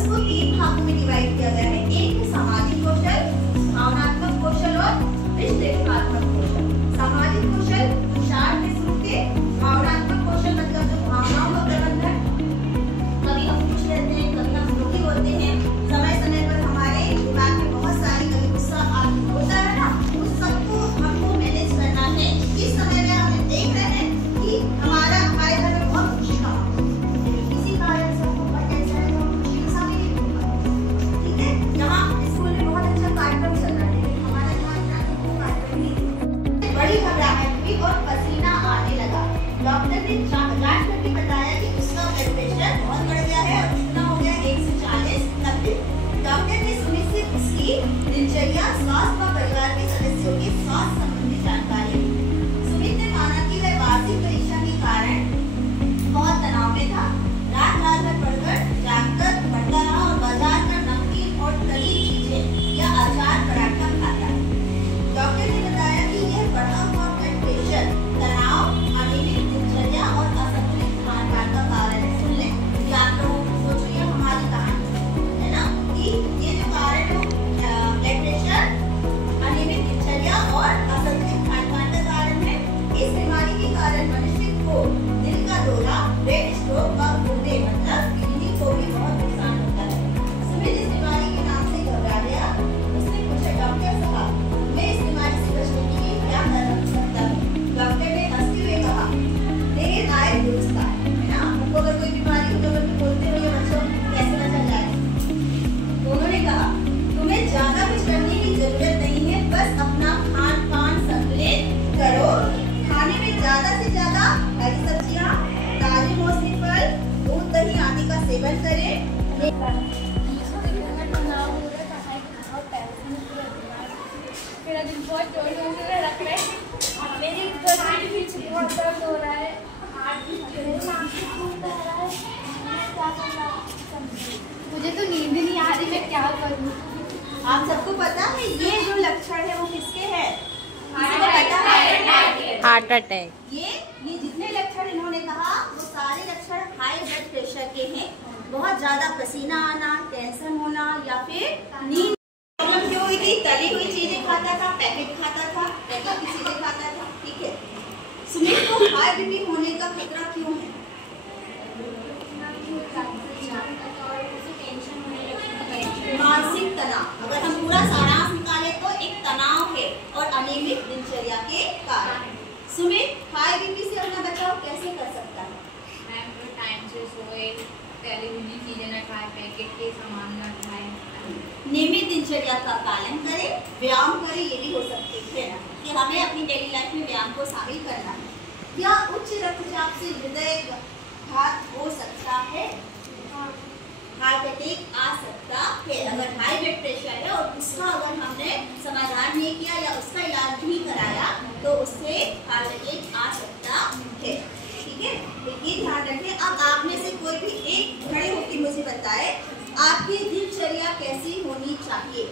10 को 3 भागों में डिवाइड किया गया है। एक है सामाजिक कौशल, भावनात्मक कौशल और विश्लेषणात्मक कौशल। सामाजिक कौशल विचार के शुरू के, भावनात्मक कौशल मतलब जो भावनाओं का प्रबंधन, कभी हम खुश रहते हैं, कभी हम दुखी होते हैं, समय समय पर हमारे दिमाग में बहुत सारी कभी गुस्सा होता है ना, उस सबको हमको मैनेज करना है। इस समय में हम देख रहे हैं कि हमारे घर में बहुत खुशी का किसी कारण से हमको बहुत टेंशन है, तो खुशी का समय नहीं होगा, ठीक है। जहाँ स्कूल में बहुत अच्छा कार्यक्रम चल रहा है, हमारा कार्यक्रम नहीं, बड़ी घबराहट हुई और पसीना आने लगा। डॉक्टर ने जांच करके बताया कि उसका ब्लड प्रेशर बहुत बढ़ गया है और कितना हो गया, 1 से 40/90। डॉक्टर ने सुमित से उसकी दिनचर्या, स्वास्थ्य व परिवार के सदस्यों के स्वास्थ्य संबंधी जानकारी ली। सुमित ने माना कि वह वार्षिक परीक्षा के कारण बहुत तनाव में था। रात भर पढ़कर जागकर पढ़ता रहा और बाजार का नमकीन और तली चीजें या अचार पराठा खाता। डॉक्टर ने बताया कि यह बढ़ा हुआ ब्लड प्रेशर तनाव, अनियमित दिनचर्या और असंतुलित खान-पान का कारण है। सुन लें, ये आप लोग सोचो, ये हमारी कहानी है ना, कि ये जो कारण है ब्लड प्रेशर, अनियमित दिनचर्या और असंतुलित खान-पान का कारण है। इस बीमारी के कारण मनुष्य को दिल का दौरा, ब्रेन स्ट्रोक और गुर्दे मतलब किडनी को भी बहुत नुकसान होता है। सुमित इस बीमारी के नाम से घबरा गया। उसने पूछा, डॉक्टर साहब, मैं इस बीमारी से बचने के लिए क्या कर सकता हूँ? डॉक्टर ने हंसते हुए कहा, देर आए दुरुस्त आए, है ना। हमको अगर कोई बीमारी हो तो बोलते हो ये बच्चों कैसे बचा जाए। तो उन्होंने कहा, तुम्हें ज्यादा कुछ करने की जरूरत नहीं है, बस अपना खान-पान संतुलित करो। खाने में ज्यादा से ज्यादा हरी सब्जियां, ताजे मौसमी फल, दूध, दही आदि का सेवन करें। मेरा दिल बहुत जोरों से धड़क रहा है, मेरी गर्दन भी बहुत दर्द हो रहा है, मुझे तो नींद नहीं आ रही, मैं क्या करूँ? आप सबको पता है ये जो लक्षण है वो किसके हैं? Heart attack. ये जितने लक्षण इन्होंने कहा वो सारे लक्षण हाई ब्लड प्रेशर के हैं। बहुत ज्यादा पसीना आना, टेंशन होना या फिर नींद। प्रॉब्लम क्यों हुई थी? तली हुई चीजें खाता था, पैकेट खाता था, पैकेट की चीजें खाता था, ठीक है। सुमित को हाई बीपी होने का खतरा क्यों है? मानसिक तनाव। अगर हम पूरा सारांश निकाले तो एक तनाव है और अनियमित दिनचर्या के कारण। सुमित हाई बीपी से अपना बचाव कैसे कर सकता है? टाइम से सोए, तली हुई चीजें न खाए, पैकेट के सामान न खाए, नियमित दिनचर्या का पालन करें, व्यायाम करें, ये भी हो सकती है ना कि हमें अपनी डेली लाइफ में व्यायाम को शामिल करना है। क्या उच्च रक्तचाप से हृदय घात हो सकता है? हार्ट अटैक आ सकता है। अगर हाई ब्लड प्रेशर है और उसका अगर हमने समाधान नहीं किया या उसका इलाज नहीं कराया तो उससे हार्ट अटैक आ सकता है, ठीक है। तो ये ध्यान रखें। अब आप में से कोई भी एक खड़े होकर मुझे बताए आपकी दिनचर्या कैसी होनी चाहिए।